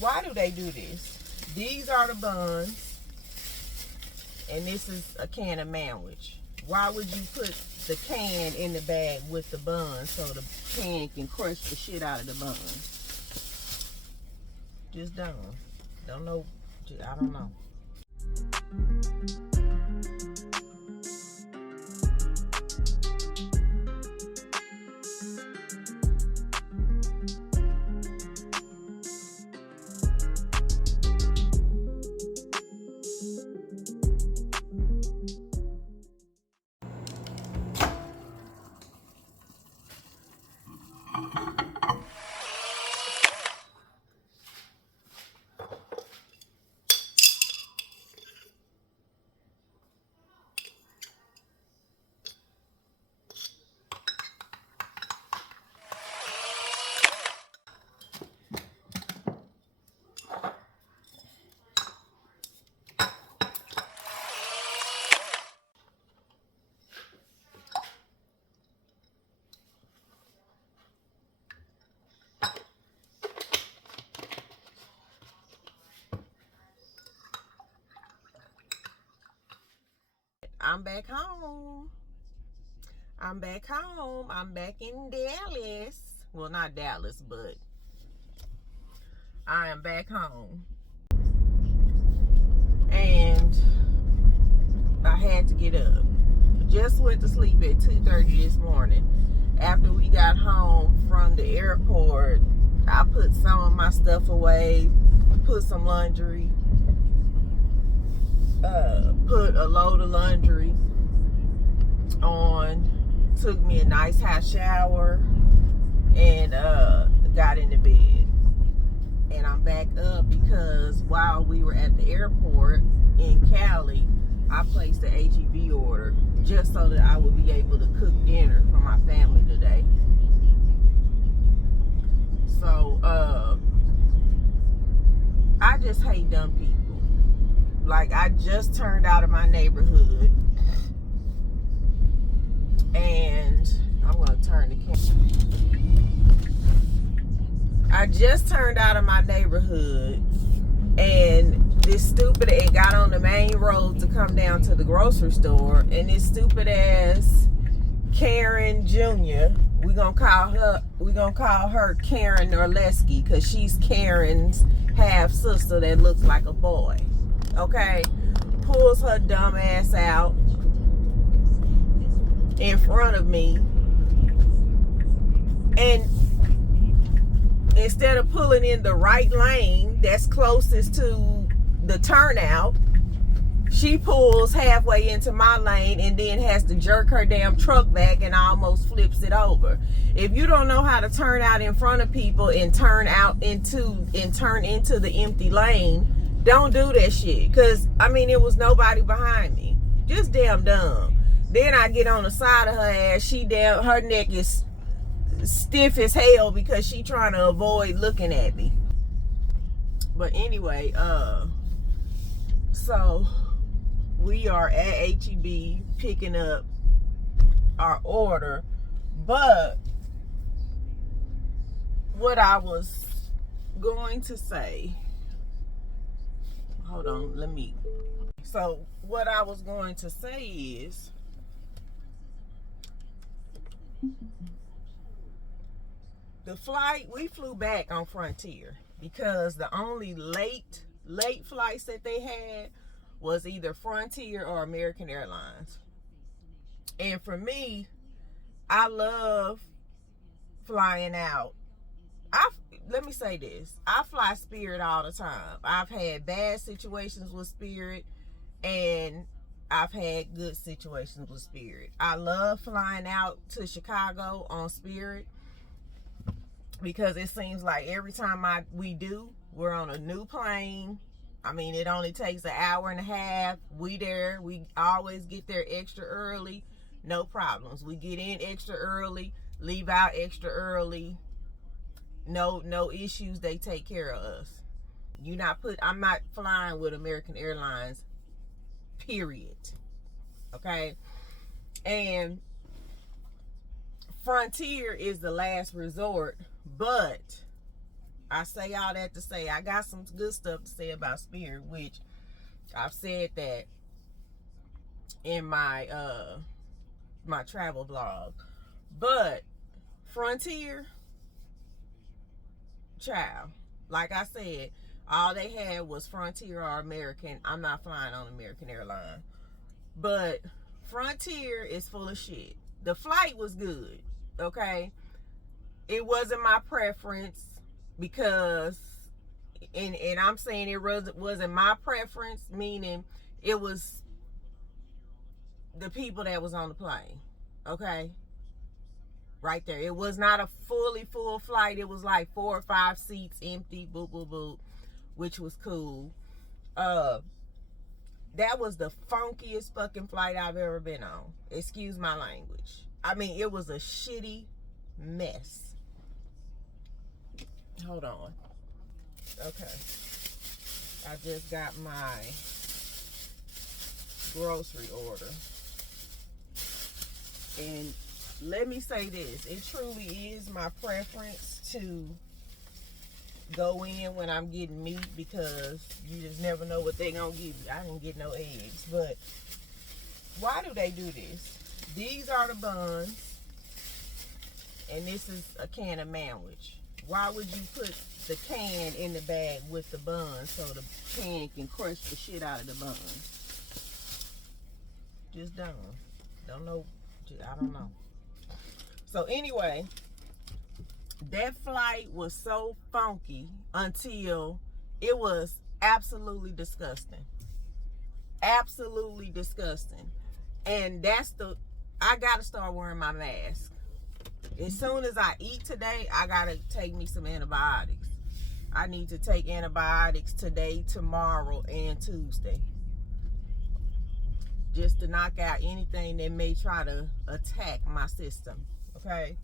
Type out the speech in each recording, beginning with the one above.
why do they do this? These are the buns. And this is a can of manwich. Why would you put the can in the bag with the buns so the can can crush the shit out of the buns? Just dumb. Don't know. I don't know. I'm back home. I'm back home. I'm back in Dallas. Well, not Dallas, but I am back home. And I had to get up. Just went to sleep at 2:30 this morning. After we got home from the airport, I put some of my stuff away, put some laundry, put a load of laundry on, took me a nice hot shower, and got into bed. And I'm back up because while we were at the airport in Cali, I placed the HEB order just so that I would be able to cook dinner for my family today. So I just hate dumb people. Like, I just turned out of my neighborhood, and I'm gonna turn the camera. I just turned out of my neighborhood, and this stupid, it got on the main road to come down to the grocery store, and this stupid ass Karen Jr., we're gonna call her Karen Norleski, because she's Karen's half sister that looks like a boy. Okay, pulls her dumb ass out in front of me, and instead of pulling in the right lane that's closest to the turnout, she pulls halfway into my lane and then has to jerk her damn truck back and almost flips it over. If you don't know how to turn out in front of people and turn into the empty lane, don't do that shit. Cause I mean, it was nobody behind me. Just damn dumb. Then I get on the side of her ass. Her neck is stiff as hell because she trying to avoid looking at me. But anyway, so we are at HEB picking up our order. But what I was going to say, hold on, so what I was going to say is, the flight, we flew back on Frontier because the only late flights that they had was either Frontier or American Airlines. And for me, I love flying out. Let me say this. I fly Spirit all the time. I've had bad situations with Spirit, and I've had good situations with Spirit. I love flying out to Chicago on Spirit because it seems like every time we're on a new plane. I mean, it only takes an hour and a half. We always get there extra early. No problems. We get in extra early, leave out extra early. No issues. They take care of us. I'm not flying with American Airlines, period. Okay? And Frontier is the last resort, but I say all that to say I got some good stuff to say about Spirit, which I've said that in my my travel vlog. But Frontier, child, like I said, all they had was Frontier or American. I'm not flying on American Airlines. But Frontier is full of shit. The flight was good, okay? It wasn't my preference because, and I'm saying it wasn't my preference, meaning it was the people that was on the plane, okay? Right there. It was not a fully full flight. It was like 4 or 5 seats empty, boop, boop, boop, which was cool. That was the funkiest fucking flight I've ever been on. Excuse my language. I mean, it was a shitty mess. Hold on. Okay. I just got my grocery order. And let me say this. It truly is my preference to go in when I'm getting meat, because you just never know what they're gonna give you. I didn't get no eggs, but why do they do this? These are the buns, and this is a can of manwich. Why would you put the can in the bag with the buns so the can can crush the shit out of the buns? Just don't know. I don't know. So anyway, that flight was so funky until it was absolutely disgusting. Absolutely disgusting. And I gotta start wearing my mask. As soon as I eat today, I gotta take me some antibiotics. I need to take antibiotics today, tomorrow, and Tuesday. Just to knock out anything that may try to attack my system. Okay?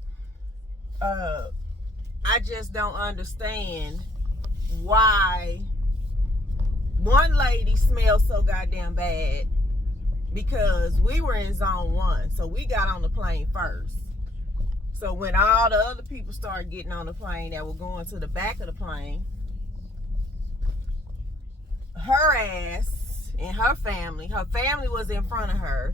I just don't understand why one lady smells so goddamn bad, because we were in zone 1, so we got on the plane first. So when all the other people started getting on the plane that were going to the back of the plane, her ass and her family was in front of her.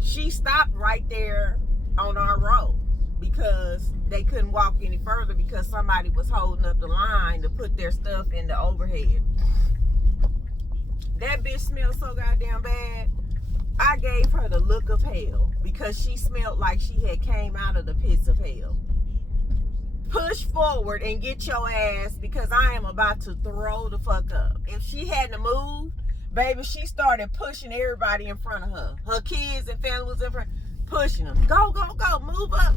She stopped right there on our row because they couldn't walk any further because somebody was holding up the line to put their stuff in the overhead. That bitch smelled so goddamn bad. I gave her the look of hell because she smelled like she had came out of the pits of hell. Push forward and get your ass, because I am about to throw the fuck up. If she hadn't moved, baby, she started pushing everybody in front of her. Her kids and family was in front, pushing them. Go, go, go, move up,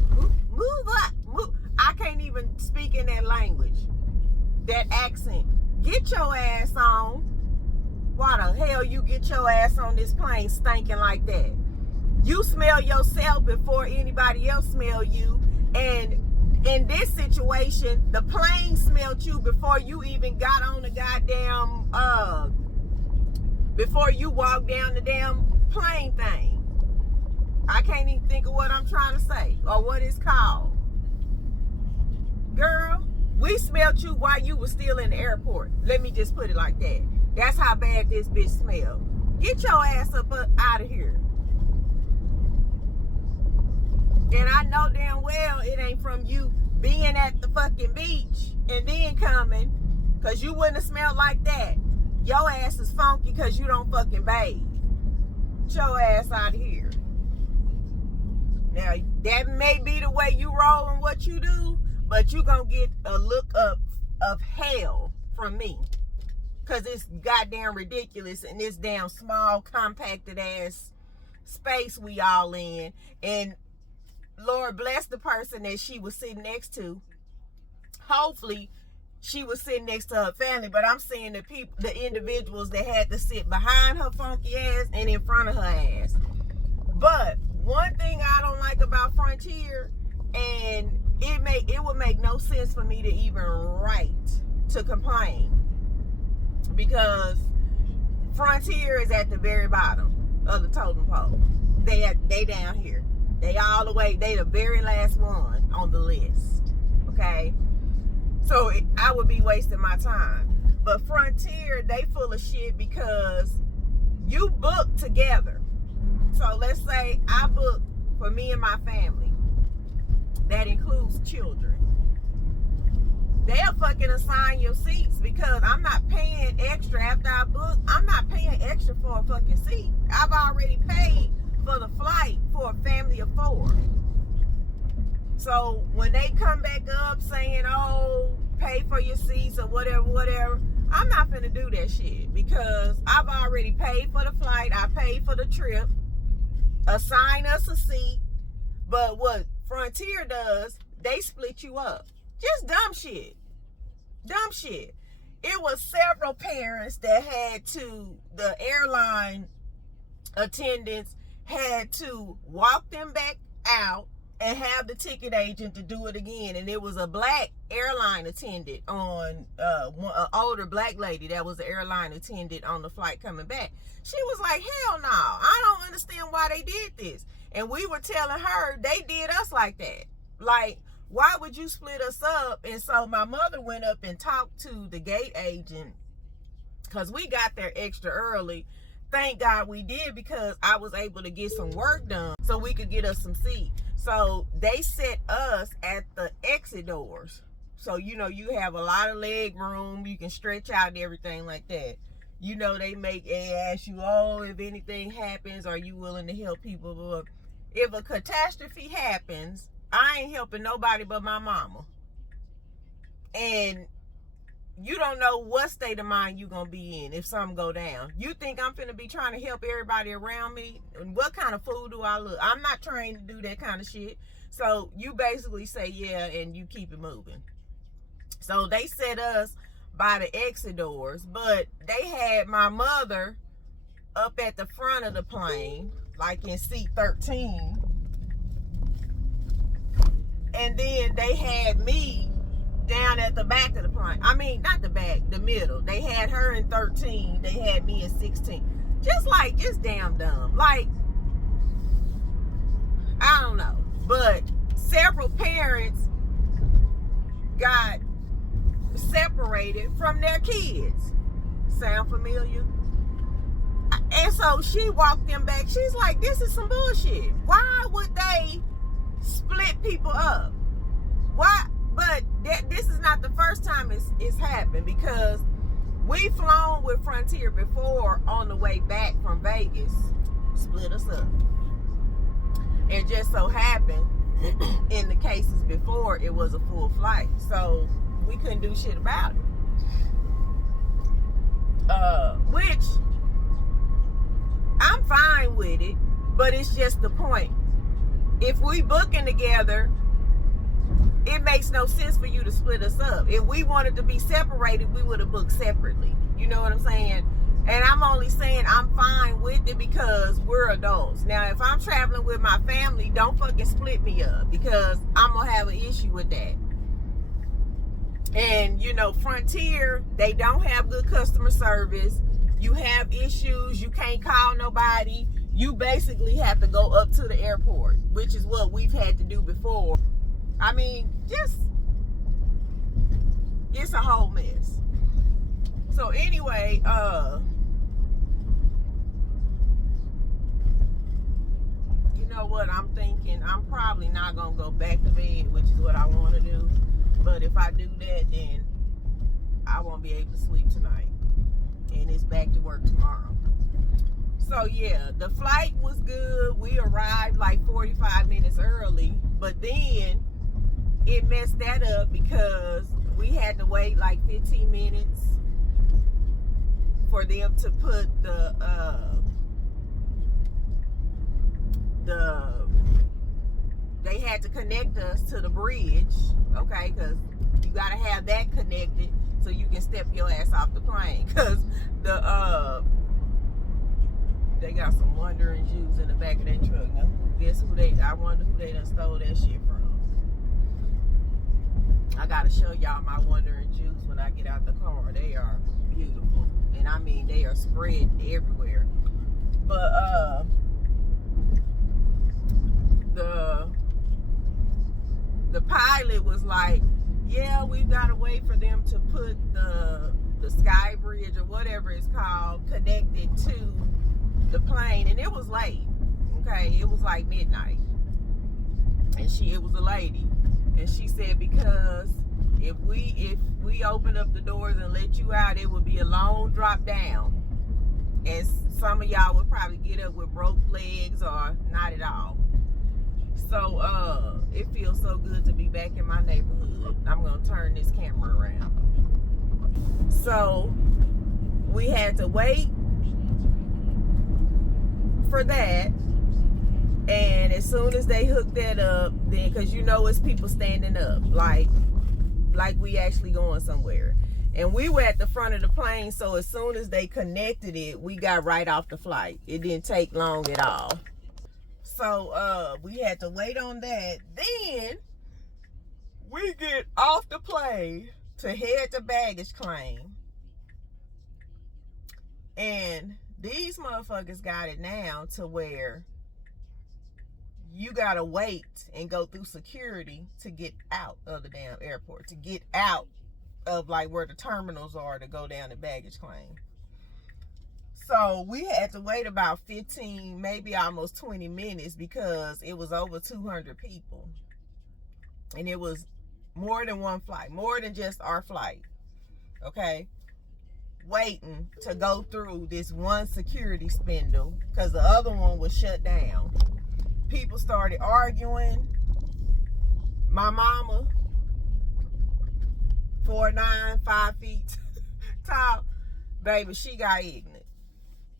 move up, move. I can't even speak in that language, that accent. Get your ass on. Why the hell you get your ass on this plane stinking like that? You smell yourself before anybody else smell you. And in this situation, the plane smelled you before you even got on the goddamn, before you walked down the damn plane thing. I can't even think of what I'm trying to say or what it's called. Girl, we smelled you while you were still in the airport. Let me just put it like that. That's how bad this bitch smelled. Get your ass up out of here. And I know damn well it ain't from you being at the fucking beach and then coming, because you wouldn't have smelled like that. Your ass is funky because you don't fucking bathe. Get your ass out of here. Now, that may be the way you roll and what you do, but you gonna get a look up of hell from me. Because it's goddamn ridiculous in this damn small, compacted ass space we all in. And Lord bless the person that she was sitting next to. Hopefully she was sitting next to her family, but I'm seeing the individuals that had to sit behind her funky ass and in front of her ass. But one thing I don't like about Frontier, and it would make no sense for me to even write to complain, because Frontier is at the very bottom of the totem pole. They down here. They all the way, they the very last one on the list. okay? So I would be wasting my time. But Frontier, they full of shit because you book together. So let's say I book for me and my family. That includes children. They'll fucking assign your seats because I'm not paying extra after I book. I'm not paying extra for a fucking seat. I've already paid for the flight for a family of 4. So when they come back up saying, oh, pay for your seats or whatever, I'm not finna do that shit because I've already paid for the flight. I paid for the trip. Assign us a seat. But what Frontier does, they split you up. Just dumb shit. Dumb shit. It was several parents that the airline attendants had to walk them back out and have the ticket agent to do it again. And it was a black airline attendant on, an older black lady that was an airline attendant on the flight coming back. She was like, hell no, I don't understand why they did this. And we were telling her they did us like that. Like, why would you split us up? And so my mother went up and talked to the gate agent because we got there extra early. Thank God we did because I was able to get some work done so we could get us some seat. So they set us at the exit doors. So, you know, you have a lot of leg room. You can stretch out and everything like that. You know, they ask you, oh, if anything happens, are you willing to help people? But if a catastrophe happens, I ain't helping nobody but my mama. And you don't know what state of mind you gonna be in if something go down. You think I'm finna be trying to help everybody around me? And what kind of fool do I look? I'm not trained to do that kind of shit. So you basically say yeah and you keep it moving. So they set us by the exit doors, but they had my mother up at the front of the plane, like in seat 13. And then they had me down at the back of the plane. I mean, not the back, the middle. They had her in 13. They had me in 16. Just damn dumb. Like, I don't know. But several parents got separated from their kids. Sound familiar? And so she walked them back. She's like, this is some bullshit. Why would they split people up? Why? But this is not the first time it's happened because we've flown with Frontier before on the way back from Vegas. Split us up. And just so happened, in the cases before, it was a full flight. So we couldn't do shit about it. Which, I'm fine with it, but it's just the point. If we booking together, it makes no sense for you to split us up. If we wanted to be separated, we would have booked separately. You know what I'm saying? And I'm only saying I'm fine with it because we're adults. Now, if I'm traveling with my family, don't fucking split me up because I'm going to have an issue with that. And, you know, Frontier, they don't have good customer service. You have issues. You can't call nobody. You basically have to go up to the airport, which is what we've had to do before. I mean, it's a whole mess. So anyway, you know what I'm thinking? I'm probably not going to go back to bed, which is what I want to do. But if I do that, then I won't be able to sleep tonight. And it's back to work tomorrow. So yeah, the flight was good. We arrived like 45 minutes early. But then it messed that up because we had to wait like 15 minutes for them to put they had to connect us to the bridge, okay, because you got to have that connected so you can step your ass off the plane, because they got some wandering Jews in the back of their truck. Now, guess who I wonder who they done stole that shit from. I got to show y'all my wandering Jews when I get out the car. They are beautiful. And I mean, they are spread everywhere. But, the pilot was like, yeah, we've got to wait for them to put the sky bridge or whatever it's called connected to the plane. And it was late. Okay, it was like midnight. And it was a lady. And she said, because if we open up the doors and let you out, it would be a long drop down. And some of y'all would probably get up with broke legs or not at all. So it feels so good to be back in my neighborhood. I'm gonna turn this camera around. So we had to wait for that, and as soon as they hooked that up, then, because you know it's people standing up like we actually going somewhere. And we were at the front of the plane, so as soon as they connected it, we got right off the flight. It didn't take long at all. So we had to wait on that. Then we get off the plane to head to baggage claim. And these motherfuckers got it now to where you gotta wait and go through security to get out of the damn airport, to get out of like where the terminals are to go down to baggage claim. So we had to wait about 15, maybe almost 20 minutes because it was over 200 people. And it was more than one flight, more than just our flight. Okay? Waiting to go through this one security spindle because the other one was shut down. People started arguing. My mama, 4'9", 5 feet tall, baby, she got ignorant.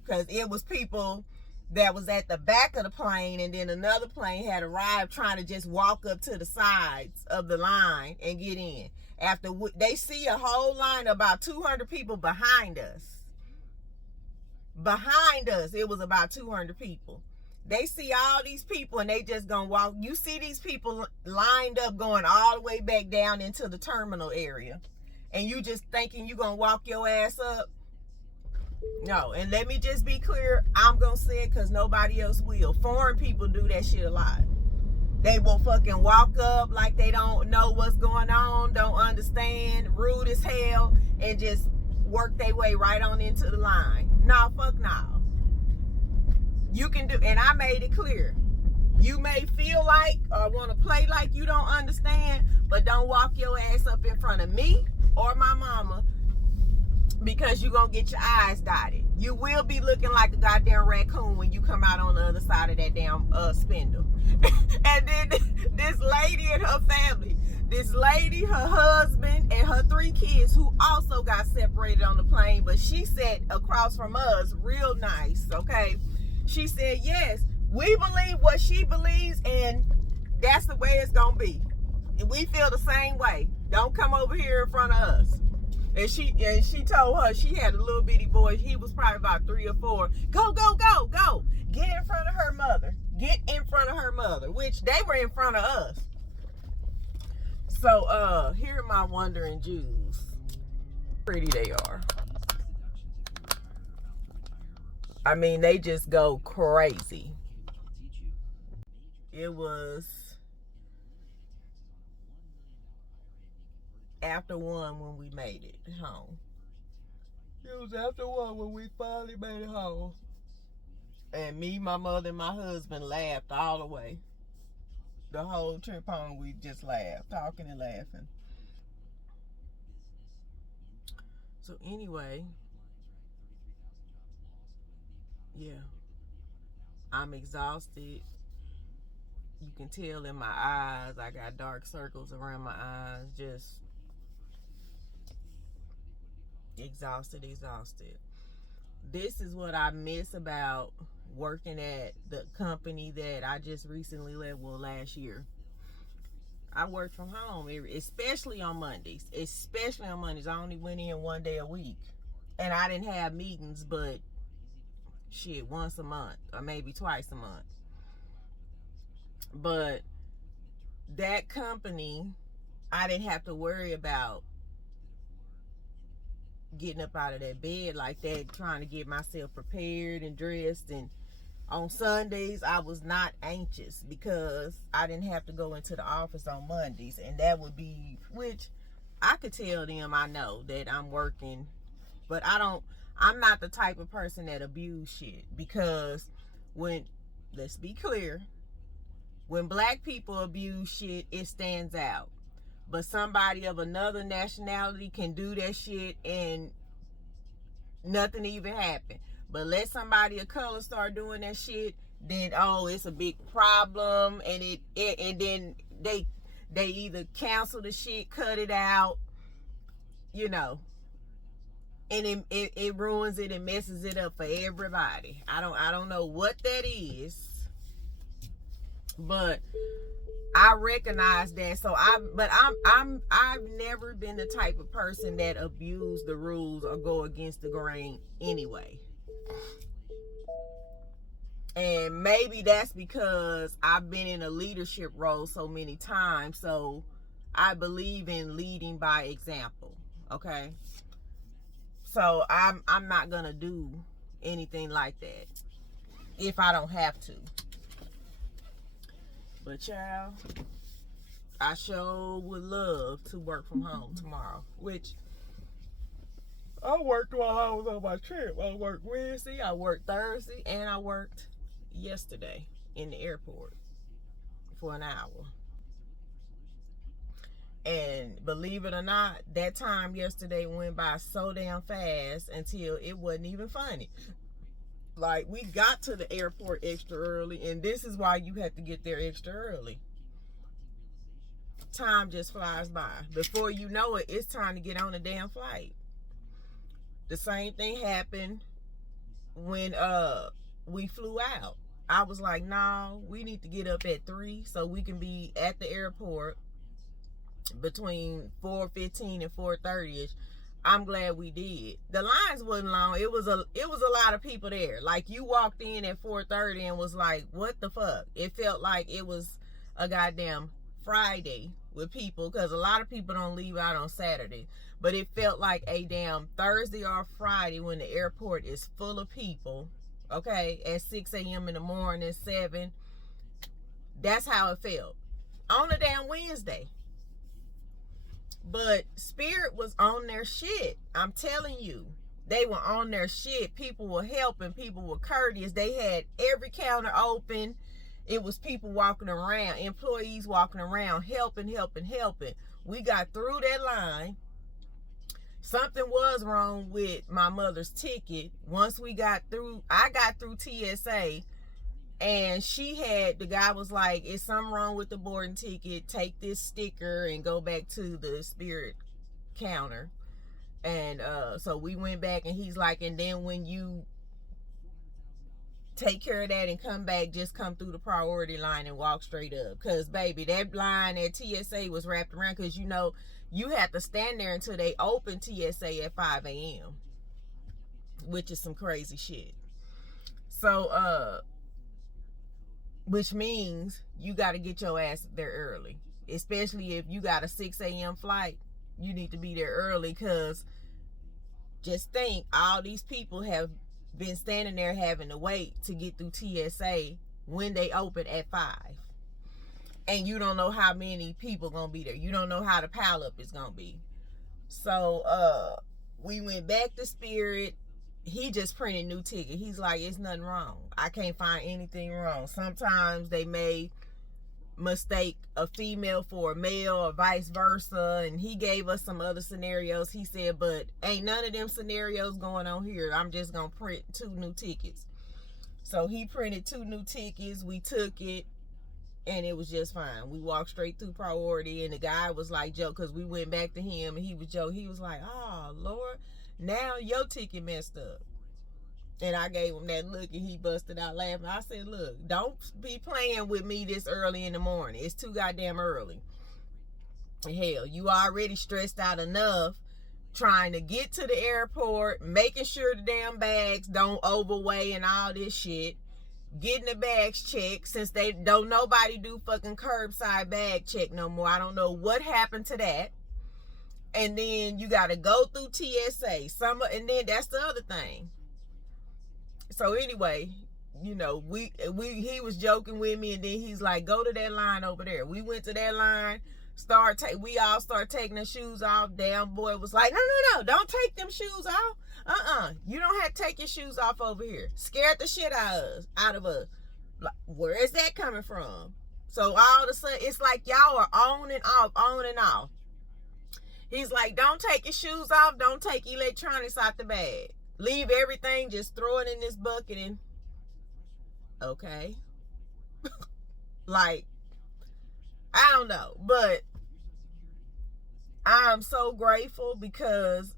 Because it was people that was at the back of the plane, and then another plane had arrived trying to just walk up to the sides of the line and get in. After they see a whole line of about 200 people behind us. Behind us, it was about 200 people. They see all these people and they just gonna walk. You see these people lined up going all the way back down into the terminal area. And you just thinking you gonna walk your ass up? No, and let me just be clear. I'm gonna say it because nobody else will. Foreign people do that shit a lot. They will fucking walk up like they don't know what's going on, don't understand, rude as hell, and just work their way right on into the line. Nah, fuck no. You can do, and I made it clear. You may feel like or want to play like you don't understand, but don't walk your ass up in front of me or my mama, because you're going to get your eyes dotted. You will be looking like a goddamn raccoon when you come out on the other side of that damn spindle. And then this lady and her family, this lady, her husband, and her 3 kids who also got separated on the plane, but she sat across from us real nice, okay? She said, yes, we believe what she believes, and that's the way it's going to be. And we feel the same way. Don't come over here in front of us. And she told her she had a little bitty boy. He was probably about 3 or 4. Go, go, go, go. Get in front of her mother. Get in front of her mother, which they were in front of us. So, here are my wandering Jews. Pretty they are. I mean, they just go crazy. It was after 1 when we made it home. It was after 1 when we finally made it home. And me, my mother, and my husband laughed all the way. The whole trip home, we just laughed, talking and laughing. So anyway, yeah, I'm exhausted. You can tell in my eyes, I got dark circles around my eyes, just exhausted. This is what I miss about working at the company that I just recently left, well, last year. I worked from home, especially on Mondays. I only went in 1 day a week. And I didn't have meetings, but shit, once a month or maybe twice a month. But that company, I didn't have to worry about getting up out of that bed like that, trying to get myself prepared and dressed. And on Sundays, I was not anxious because I didn't have to go into the office on Mondays. And that would be, which I could tell them I know that I'm working, but I'm not the type of person that abuse shit, because let's be clear, when black people abuse shit, it stands out. But somebody of another nationality can do that shit and nothing even happen. But let somebody of color start doing that shit, then it's a big problem, and and then they either cancel the shit, cut it out, and it ruins it and messes it up for everybody. I don't know what that is, but I recognize that. So I've never been the type of person that abuse the rules or go against the grain anyway. And maybe that's because I've been in a leadership role so many times. So I believe in leading by example. Okay. So I'm not gonna do anything like that if I don't have to. But child, I sure would love to work from home tomorrow, which I worked while I was on my trip. I worked Wednesday, I worked Thursday, and I worked yesterday in the airport for an hour. And believe it or not, that time yesterday went by so damn fast until it wasn't even funny. Like, we got to the airport extra early, and this is why you have to get there extra early. Time just flies by. Before you know it, it's time to get on the damn flight. The same thing happened when we flew out. I was like, no, we need to get up at 3 so we can be at the airport between 4:15 and 4:30ish. I'm glad we did. The lines wasn't long. It was a lot of people there. Like, you walked in at 4:30 and was like, what the fuck? It felt like it was a goddamn Friday with people, because a lot of people don't leave out on Saturday. But it felt like a damn Thursday or Friday when the airport is full of people, okay, at 6 a.m. in the morning, 7. That's how it felt. On a damn Wednesday. But Spirit was on their shit. I'm telling you. They were on their shit. People were helping. People were courteous. They had every counter open. It was people walking around, employees walking around, helping. We got through that line. Something was wrong with my mother's ticket. Once we got through, I got through TSA, and the guy was like, is something wrong with the boarding ticket? Take this sticker and go back to the Spirit counter. And so we went back, and he's like, and then when you take care of that and come back, just come through the priority line and walk straight up. Because, baby, that line at TSA was wrapped around, because, you have to stand there until they open TSA at 5 a.m., which is some crazy shit. So, which means you got to get your ass there early. Especially if you got a 6 a.m. flight, you need to be there early, because just think, all these people have been standing there having to wait to get through TSA when they open at 5. And you don't know how many people gonna be there. You don't know how the pileup is gonna be. So we went back to Spirit. He just printed new ticket. He's like, it's nothing wrong. I can't find anything wrong. Sometimes they may mistake a female for a male or vice versa. And he gave us some other scenarios. He said, but ain't none of them scenarios going on here. I'm just gonna print 2 new tickets. So he printed 2 new tickets. We took it. And it was just fine. We walked straight through priority, and the guy was like, Joe, because we went back to him, and he was like, oh, Lord, now your ticket messed up. And I gave him that look, and he busted out laughing. I said, look, don't be playing with me this early in the morning. It's too goddamn early. Hell, you already stressed out enough trying to get to the airport, making sure the damn bags don't overweigh and all this shit. Getting the bags checked, since they don't nobody do fucking curbside bag check no more. I don't know what happened to that. And then you got to go through TSA. And then that's the other thing. So anyway, he was joking with me, and then he's like, go to that line over there. We went to that line. We all start taking the shoes off. Damn boy was like, no, don't take them shoes off. You don't have to take your shoes off over here. Scared the shit out of us. Like, where is that coming from? So all of a sudden, it's like y'all are on and off. He's like, don't take your shoes off. Don't take electronics out the bag. Leave everything. Just throw it in this bucket and okay. Like, I don't know, but I'm so grateful because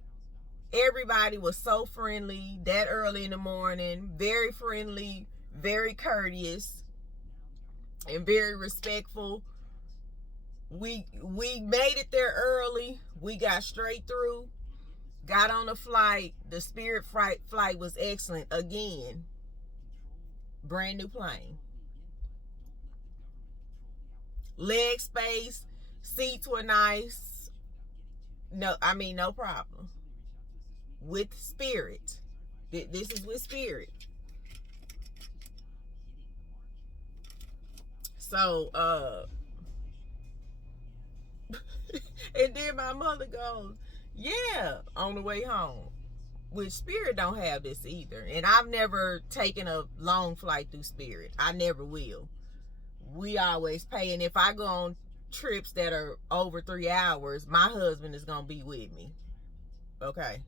everybody was so friendly that early in the morning, very friendly, very courteous, and very respectful. We made it there early. We got straight through, got on the flight. The Spirit flight was excellent. Again, brand new plane. Leg space, seats were nice. No problem. With Spirit. This is with Spirit. So, and then my mother goes, yeah, on the way home. Which Spirit don't have this either. And I've never taken a long flight through Spirit. I never will. We always pay. And if I go on trips that are over 3 hours, my husband is going to be with me. Okay.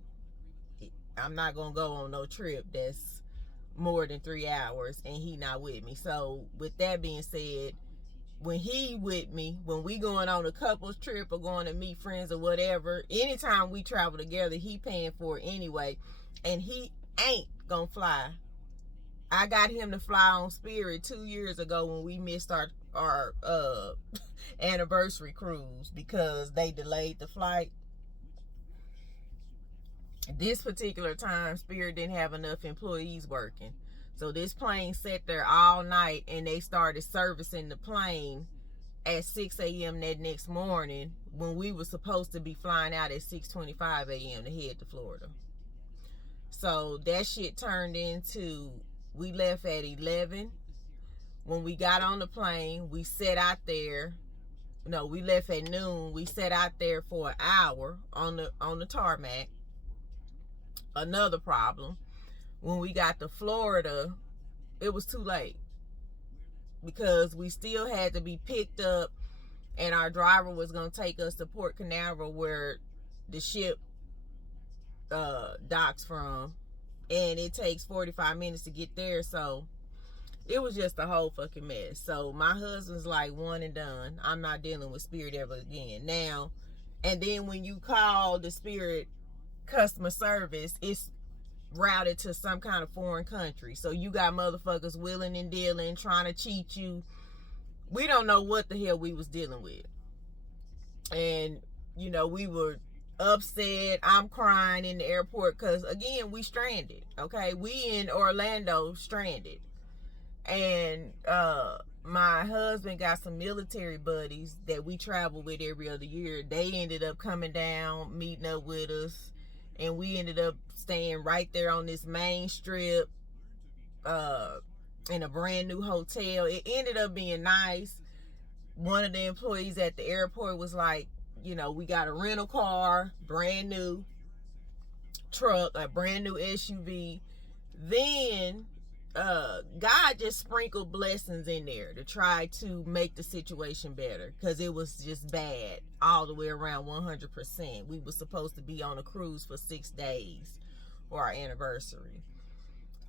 I'm not going to go on no trip that's more than 3 hours and he not with me. So with that being said, when he with me, when we going on a couples trip or going to meet friends or whatever, anytime we travel together, he paying for it anyway. And he ain't gonna fly. I got him to fly on Spirit 2 years ago when we missed our anniversary cruise because they delayed the flight. This particular time, Spirit didn't have enough employees working. So this plane sat there all night and they started servicing the plane at 6 a.m. that next morning when we were supposed to be flying out at 6:25 a.m. to head to Florida. So that shit turned into, we left at 11. When we got on the plane, we sat out there. No, we left at noon. We sat out there for an hour on the tarmac. Another problem. When we got to Florida, it was too late because we still had to be picked up and our driver was going to take us to Port Canaveral where the ship docks from, and it takes 45 minutes to get there. So it was just a whole fucking mess. So my husband's like, one and done. I'm not dealing with Spirit ever again. Now, and then when you call the Spirit customer service, it's routed to some kind of foreign country. So you got motherfuckers willing and dealing, trying to cheat you. We don't know what the hell we was dealing with. And, you know, we were upset. I'm crying in the airport because, again, we stranded. Okay? We in Orlando stranded. And my husband got some military buddies that we travel with every other year. They ended up coming down, meeting up with us. And we ended up staying right there on this main strip in a brand new hotel. It ended up being nice. One of the employees at the airport was like, you know, we got a rental car, brand new truck, a brand new SUV. Then God just sprinkled blessings in there to try to make the situation better because it was just bad all the way around 100%. We were supposed to be on a cruise for 6 days for our anniversary.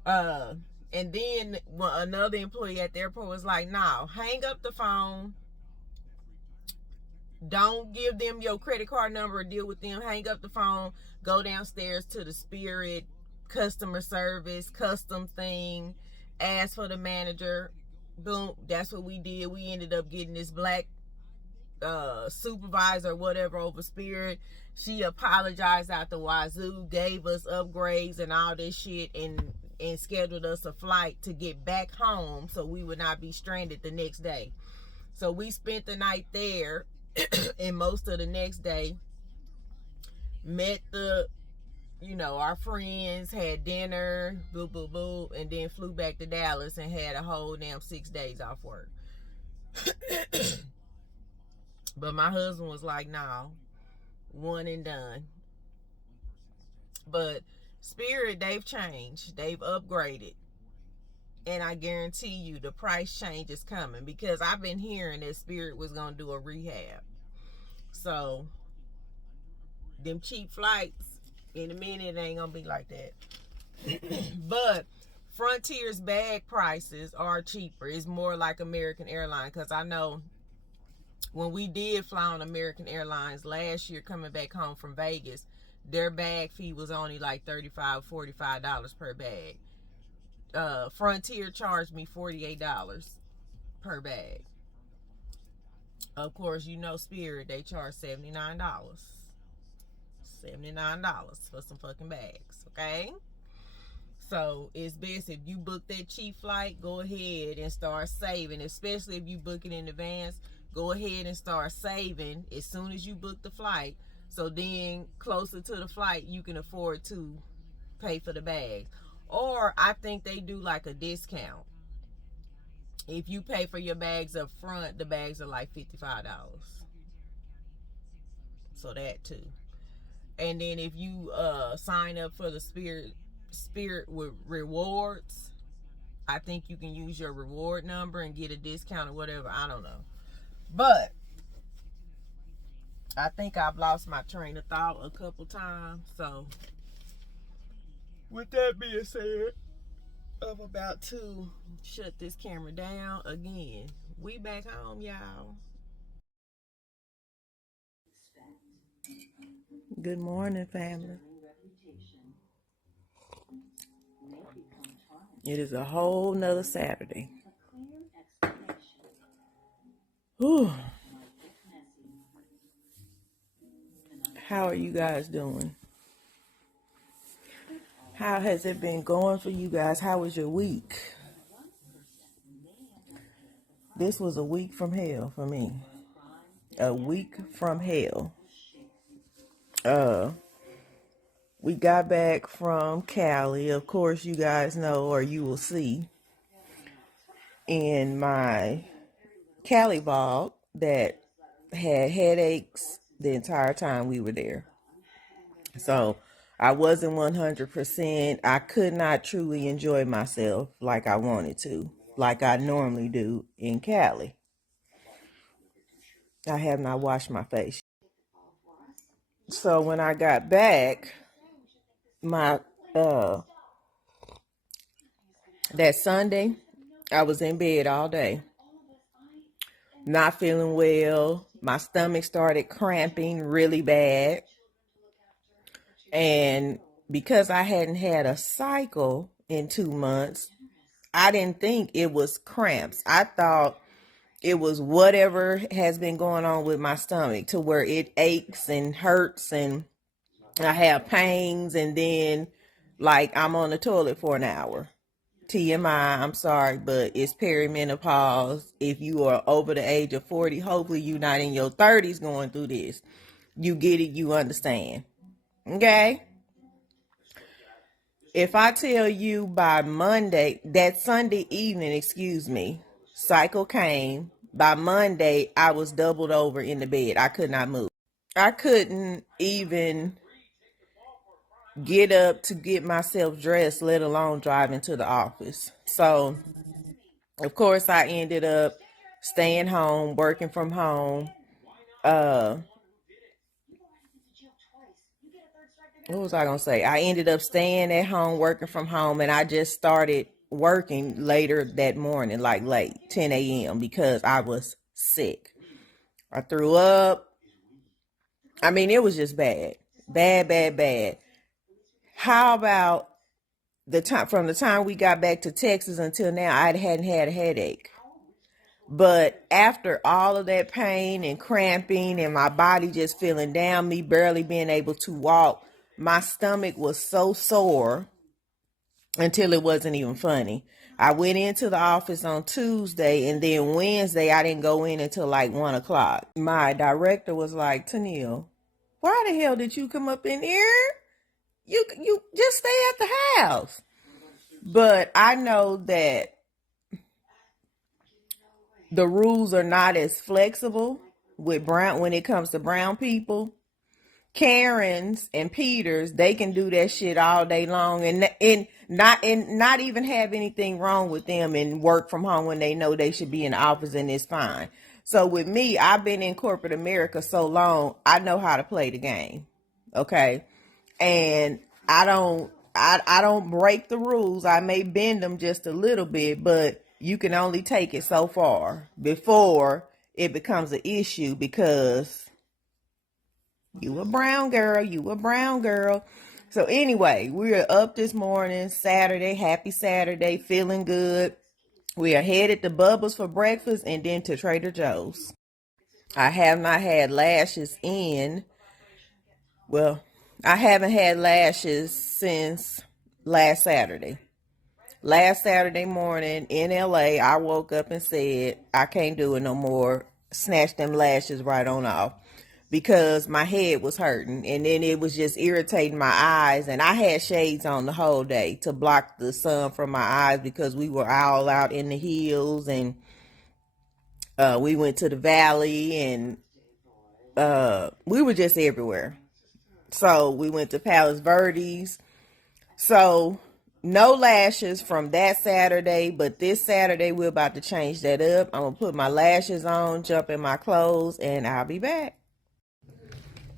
And then another employee at the airport was like, no, hang up the phone. Don't give them your credit card number or deal with them. Hang up the phone. Go downstairs to the Spirit customer service, custom thing, ask for the manager. Boom, that's what we did. We ended up getting this black supervisor or whatever over Spirit. She apologized out the wazoo, gave us upgrades and all this shit, and scheduled us a flight to get back home so we would not be stranded the next day. So we spent the night there and most of the next day, met our friends, had dinner, boo, boo, boo, and then flew back to Dallas and had a whole damn 6 days off work. But my husband was like, no, one and done. But Spirit, they've changed. They've upgraded. And I guarantee you the price change is coming, because I've been hearing that Spirit was going to do a rehab. So them cheap flights, in a minute, it ain't going to be like that. But Frontier's bag prices are cheaper. It's more like American Airlines, because I know when we did fly on American Airlines last year coming back home from Vegas, their bag fee was only like $35, $45 per bag. Frontier charged me $48 per bag. Of course, you know Spirit, they charge $79. $79 for some fucking bags, okay? So it's best if you book that cheap flight, go ahead and start saving. Especially if you book it in advance, go ahead and start saving as soon as you book the flight. So then closer to the flight, you can afford to pay for the bags. Or I think they do like a discount. If you pay for your bags up front, the bags are like $55. So that too. And then if you sign up for the Spirit with rewards, I think you can use your reward number and get a discount or whatever. I don't know. But I think I've lost my train of thought a couple times. So with that being said, I'm about to shut this camera down again. We back home, y'all. Good morning, family. It is a whole nother Saturday. Whew. How are you guys doing? How has it been going for you guys? How was your week? This was a week from hell for me. A week from hell. We got back from Cali. Of course, you guys know, or you will see in my Cali vlog, that had headaches the entire time we were there. So I wasn't 100%. I could not truly enjoy myself like I wanted to, like I normally do in Cali. I have not washed my face. So when I got back, my that Sunday, I was in bed all day, not feeling well. My stomach started cramping really bad. And because I hadn't had a cycle in 2 months, I didn't think it was cramps. I thought it was whatever has been going on with my stomach, to where it aches and hurts and I have pains, and then like I'm on the toilet for an hour. TMI, I'm sorry, but it's perimenopause. If you are over the age of 40, hopefully you're not in your 30s going through this. You get it, you understand. Okay? If I tell you by Monday, that Sunday evening, cycle came. By Monday, I was doubled over in the bed. I could not move. I couldn't even get up to get myself dressed, let alone driving to the office. So, of course, I ended up staying home, working from home. What was I going to say? I ended up staying at home, working from home, and I just started working later that morning, like late, 10 a.m., because I was sick. I threw up. I mean, it was just bad. Bad. How about from the time we got back to Texas until now, I hadn't had a headache. But after all of that pain and cramping and my body just feeling down, me barely being able to walk, my stomach was so sore until it wasn't even funny. I went into the office on Tuesday, and then Wednesday I didn't go in until like 1 o'clock. My director was like, Tennille, why the hell did you come up in here? You just stay at the house. But I know that the rules are not as flexible with brown, when it comes to brown people, Karens and Peters, they can do that shit all day long and not even have anything wrong with them and work from home when they know they should be in the office and it's fine. So with me, I've been in corporate America so long, I know how to play the game. Okay. And I don't break the rules. I may bend them just a little bit, but you can only take it so far before it becomes an issue because you a brown girl, you a brown girl. So anyway, we are up this morning, Saturday, happy Saturday, feeling good. We are headed to Bubba's for breakfast and then to Trader Joe's. I have not had lashes in, well, I haven't had lashes since last Saturday. Last Saturday morning in LA, I woke up and said, I can't do it no more. Snatched them lashes right on off, because my head was hurting and then it was just irritating my eyes, and I had shades on the whole day to block the sun from my eyes because we were all out in the hills, and we went to the valley, and we were just everywhere. So we went to Palos Verdes. So no lashes from that Saturday, but this Saturday we're about to change that up. I'm gonna put my lashes on, jump in my clothes, and I'll be back.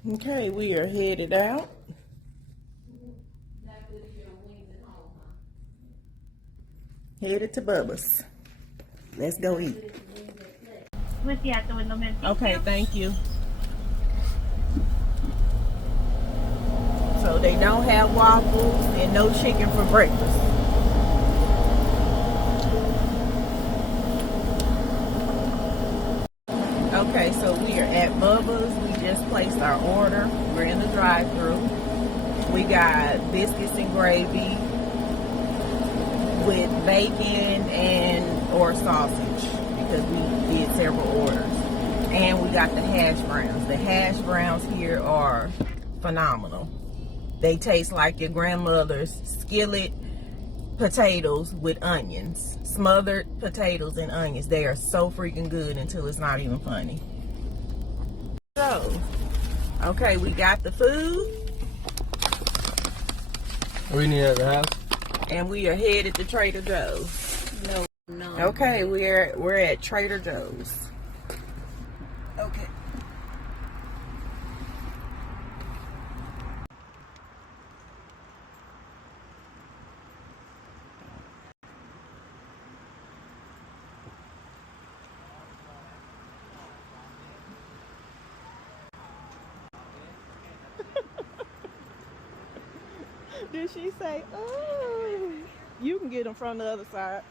Okay, we are headed out. Headed to Bubba's. Let's go eat. Okay, thank you. So they don't have waffles and no chicken for breakfast. Okay, so we are at Bubba's. We just placed our order. We're in the drive-thru. We got biscuits and gravy with bacon or sausage because we did several orders. And we got the hash browns. The hash browns here are phenomenal. They taste like your grandmother's skillet potatoes with onions. Smothered potatoes and onions. They are so freaking good until it's not even funny. So, okay, we got the food. We need at the house. And we are headed to Trader Joe's. No. Okay, we're at Trader Joe's. Okay. Did she say, oh, you can get them from the other side?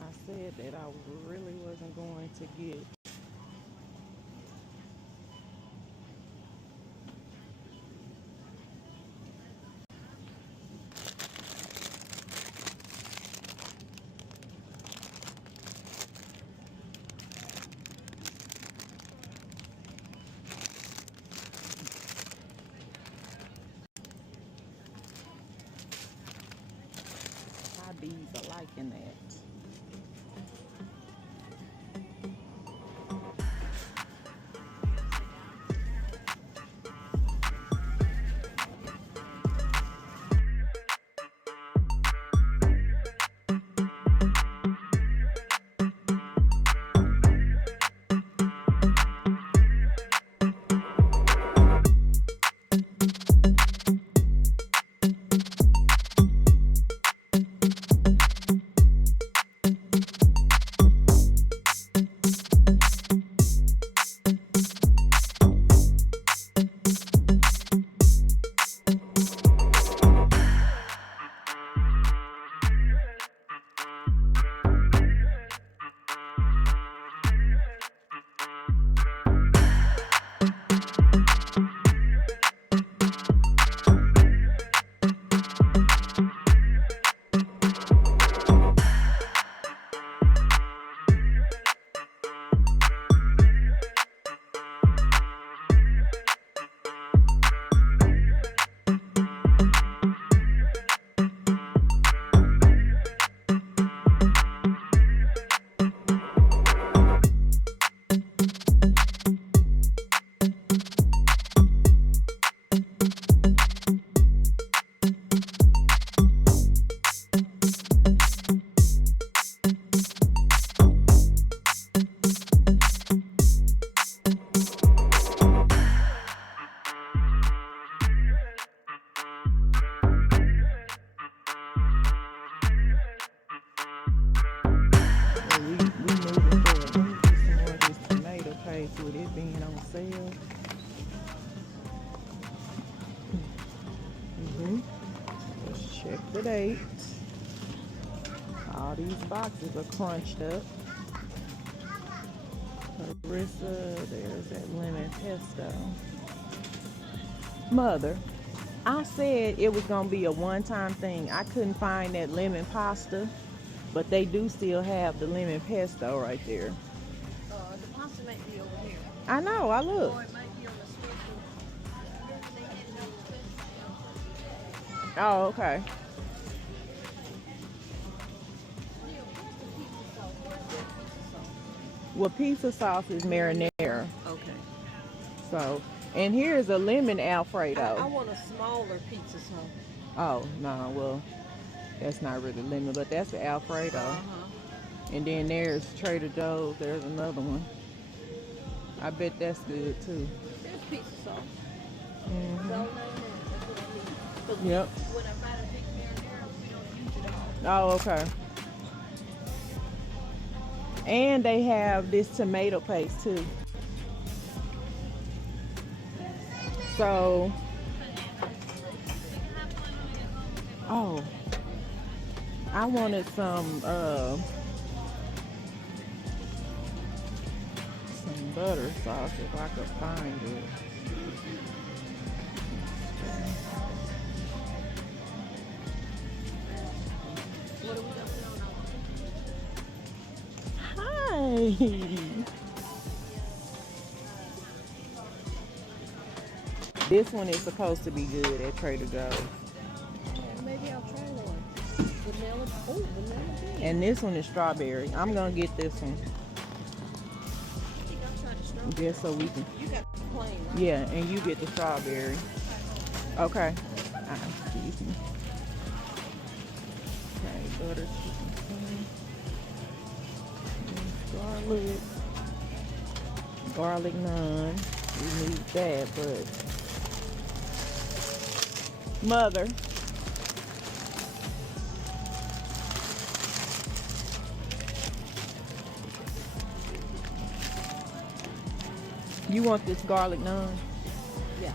I said that I really wasn't going to get bees are liking that. exhibit 8. All these boxes are crunched up. Larissa, there's that lemon pesto. Mother, I said it was gonna be a one-time thing. I couldn't find that lemon pasta, but they do still have the lemon pesto right there. The pasta might be over here. I know, I look. Or it might be on the special. Oh, okay. Well, pizza sauce is marinara. Okay. So, and here's a lemon I Alfredo. want a smaller pizza sauce. Oh, no, well, that's not really lemon, but that's the Alfredo. And then there's Trader Joe's. There's another one. I bet that's good too. There's pizza sauce. Mm-hmm. That's what I need. Yep. When I buy the big marinara, we don't use it all. Oh, okay. And they have this tomato paste too. So, oh, I wanted some butter sauce if I could find it. What are we going to Hi. This one is supposed to be good at Trader Joe's. Maybe I'll try one. Vanilla. Oh, vanilla bean. And this one is strawberry. I'm gonna get this one. I think I'll try the strawberry. Just so we can. You got the plain, right? Yeah, and you get the strawberry. Okay. Excuse me. Okay, butter chicken. Garlic. Garlic naan. We need that, but Mother. You want this garlic naan? Yeah.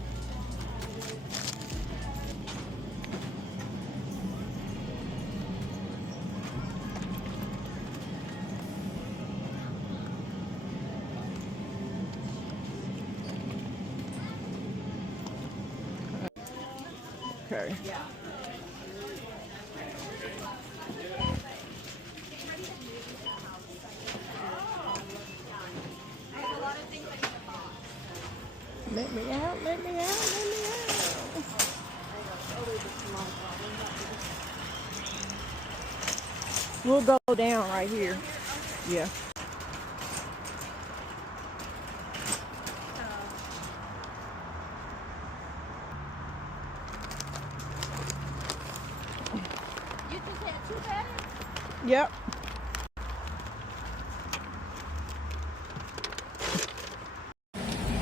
Okay. Yeah. Let me out, let me out, let me out. We'll go down right here. Yeah. You just had 2 patties? Yep.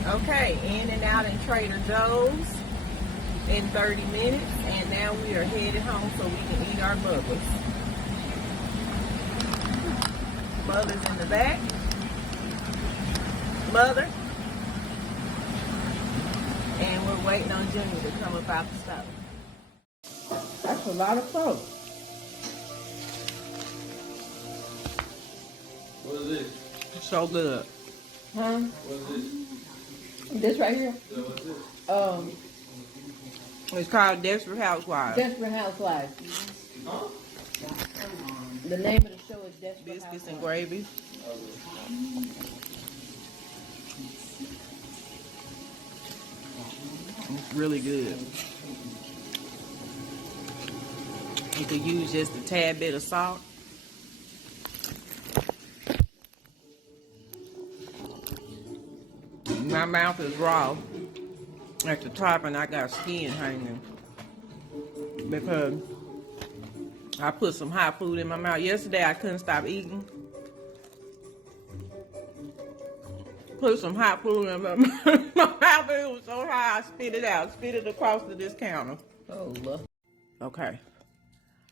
Okay, in and out in Trader Joe's in 30 minutes, and now we are headed home so we can eat our bubbles. Mother's in the back. Mother. And we're waiting on Junior to come up out the stove. That's a lot of folk. What is this? So good. Huh? What is this? This right here? Yeah, what's this? It's called Desperate Housewives. Desperate Housewives. Huh? The name of the show is Desperate Biscuits and Housewives. gravy. It's really good. You could use just a tad bit of salt. My mouth is raw at the top and I got skin hanging because I put some hot food in my mouth. Yesterday I couldn't stop eating. Put some hot food in my mouth. It was so hot I spit it out. Spit it across the discounter. Oh, look. Okay.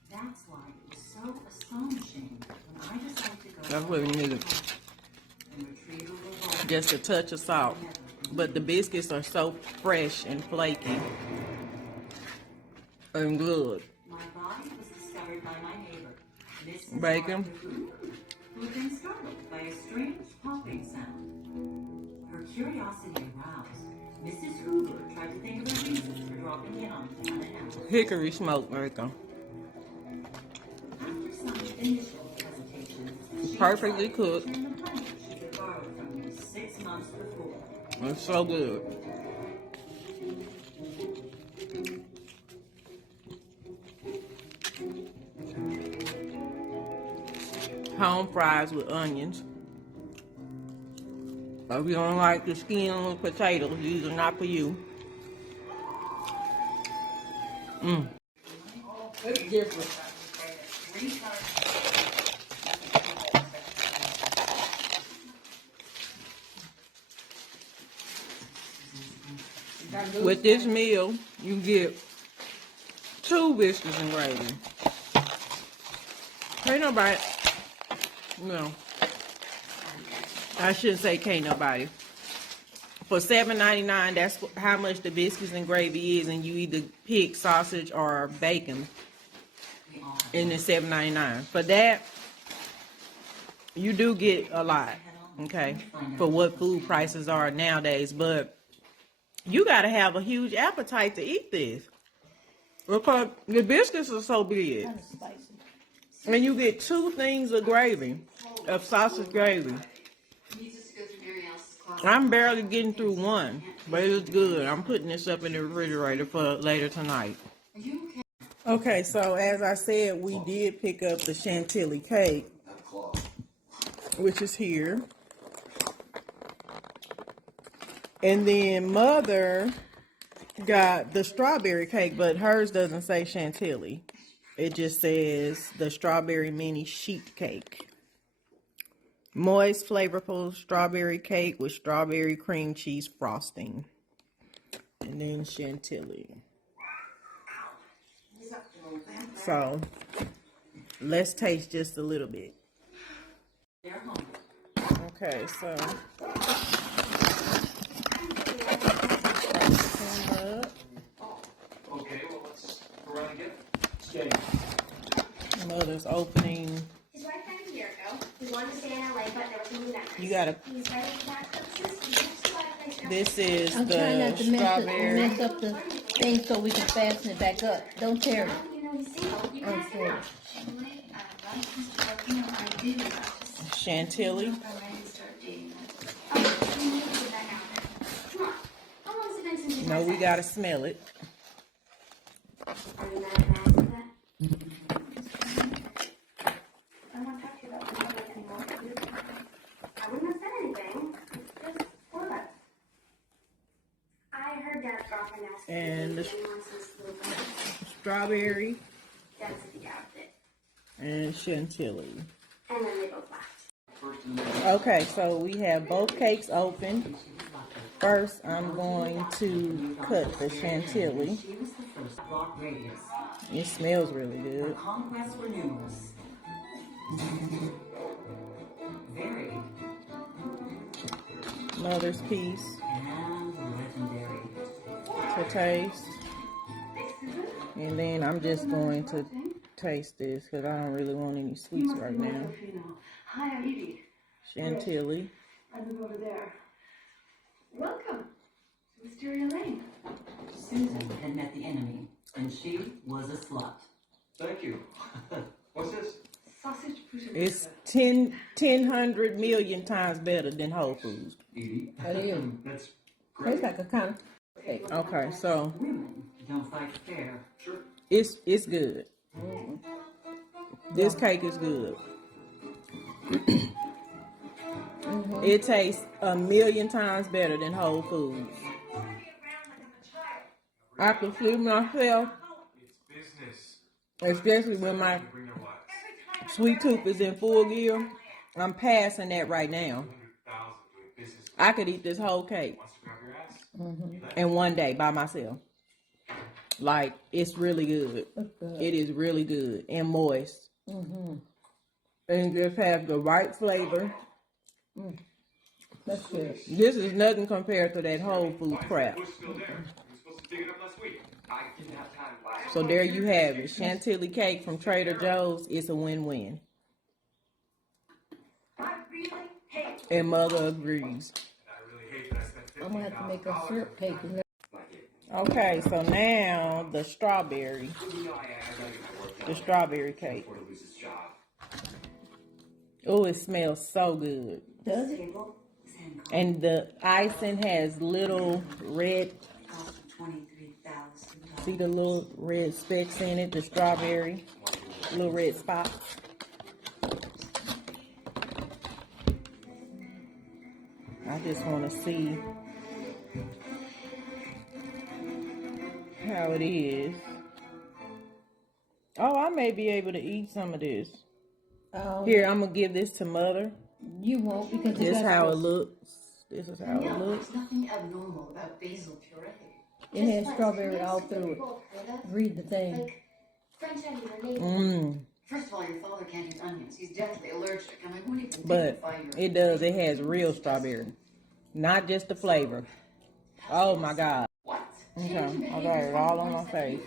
That's why it was so astonishing when I decided to go That's what we needed. and retrieve a revolver. Just a touch of salt. But the biscuits are so fresh and flaky and good. My body was discovered by my neighbor, Mrs. Bacon. Arthur Hoover, who had been startled by a strange popping sound. Her curiosity aroused, Mrs. Hoover tried to think of a reason for dropping in on them unannounced. Hickory smoke bacon. After some initial hesitation, she Perfectly decided cooked. to return the money she had borrowed from me 6 months before. It's so good. Home fries with onions. If you don't like the skin on the potatoes, these are not for you. It's different. With this meal, you get 2 biscuits and gravy. Can't nobody, no, I shouldn't say can't nobody. For $7.99, that's how much the biscuits and gravy is, and you either pick sausage or bacon, and it's $7.99. For that, you do get a lot, okay, for what food prices are nowadays, but you gotta have a huge appetite to eat this, because the biscuits are so big. Kind of spicy. And you get 2 things of gravy, of sausage gravy. I'm barely getting through 1, but it's good. I'm putting this up in the refrigerator for later tonight. Okay, so as I said, we did pick up the chantilly cake, which is here. And then Mother got the strawberry cake, but hers doesn't say chantilly. It just says the strawberry mini sheet cake. Moist, flavorful strawberry cake with strawberry cream cheese frosting. And then chantilly. So, let's taste just a little bit. Okay, so. Okay, well, let's go around and get it. Mother's opening. His wife died a year ago. He wanted to stay in LA, but there was no letters. You gotta. He's ready for that purposes. He wants to buy a place now. This is I'm trying not the to strawberry. mess up the thing so we can fasten it back up. Don't tear it. You know he's single. You can ask him Okay. out. Chantilly. Oh, you need to get that out. Come on. How long has it been since you No, we gotta smell it. Are you mad at me for that? I don't talk to you about the public anymore. I wouldn't have said anything. It's just what? I heard Dad's girlfriend asked And the if anyone since little boy. strawberry Dad said he doubted it. and chantilly. And then they both laughed. Okay, so we have both cakes open. First, I'm going to cut the chantilly. She was the first block radius. It smells really Her good. conquests were numerous. Varied Mother's piece and legendary. to taste. And then I'm just going to taste this because I don't really want any sweets right now. Hi, I'm Edie. Chantilly. I live over there. Welcome to Wisteria Lane. Susan had met the enemy, and she was a slut. Thank you. What's this? Sausage pusher. It's 1,000 million times better than Whole Foods. Edie. It is. That's great. Tastes like a kind of cake. Okay, so Women don't fight fair. Sure. it's good. This cake is good. It tastes 1,000,000 times better than Whole Foods. I can see myself, It's business. especially when my Bring your wife. sweet tooth is in full gear. I'm passing that right now. 100,000 doing business. I could eat this whole cake Wants to grab your ass? in one day by myself. Like, it's really good. It is really good and moist. And it just has the right flavor. That's good. This is nothing compared to that Whole Foods crap. Bush still there. You were supposed to dig it up last week. I didn't have time. So there you have it. Chantilly cake from Trader Joe's. It's a win-win. And Mother agrees. I really hate that I spent I'm gonna have to make a syrup cake. And Okay, so now the strawberry cake. Oh, it smells so good. does it? And the icing has little red, see the little red specks in it, the strawberry, little red spots. I just want to see how it is. Oh, I may be able to eat some of this. Here, I'm going to give this to Mother. You won't because This is how it looks. This is how it No, looks. there's nothing abnormal about basil puree. It has strawberry all through it. Read the thing. Like French onion or navy. Mmm. First of all, your father can't eat onions. He's deathly allergic. I mean, what do you But it does. It has real strawberry. Not just the flavor. Oh my God. What? Okay. I got it all on my face.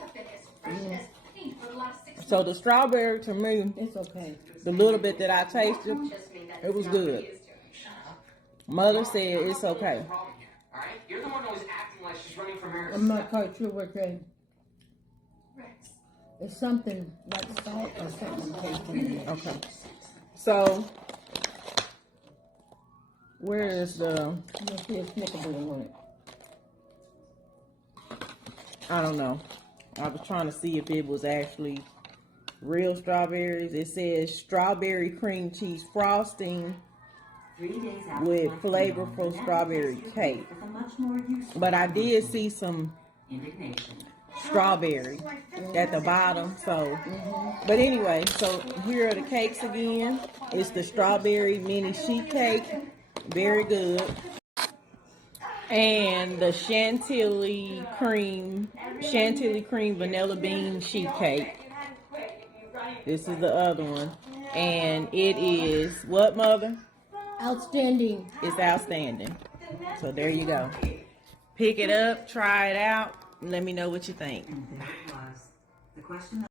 Fresh as paint for the last 6 months. So the strawberry to me, It's okay. the little bit that I tasted, Just me, that it is was not what good. he is doing. Mother said it's okay. Problem here, all right? You're the one always acting like she's running for mayor. I'm not quite sure what they. Rex. It's something like salt or something tasting in it. Okay. So where is the? You'll see a snickerdoodle on it. I don't know. I was trying to see if it was actually real strawberries. It says strawberry cream cheese frosting 3 days after with my flavorful funeral, strawberry the cake. with a much more useful But I did see some indignation. strawberry at the bottom. So, but anyway, so here are the cakes again. It's the strawberry mini sheet cake, very good, and the chantilly cream vanilla bean sheet cake. This is the other one, and it is what, Mother? Outstanding. It's outstanding. So there you go. Pick it up, try it out, and let me know what you think. And there it was. The question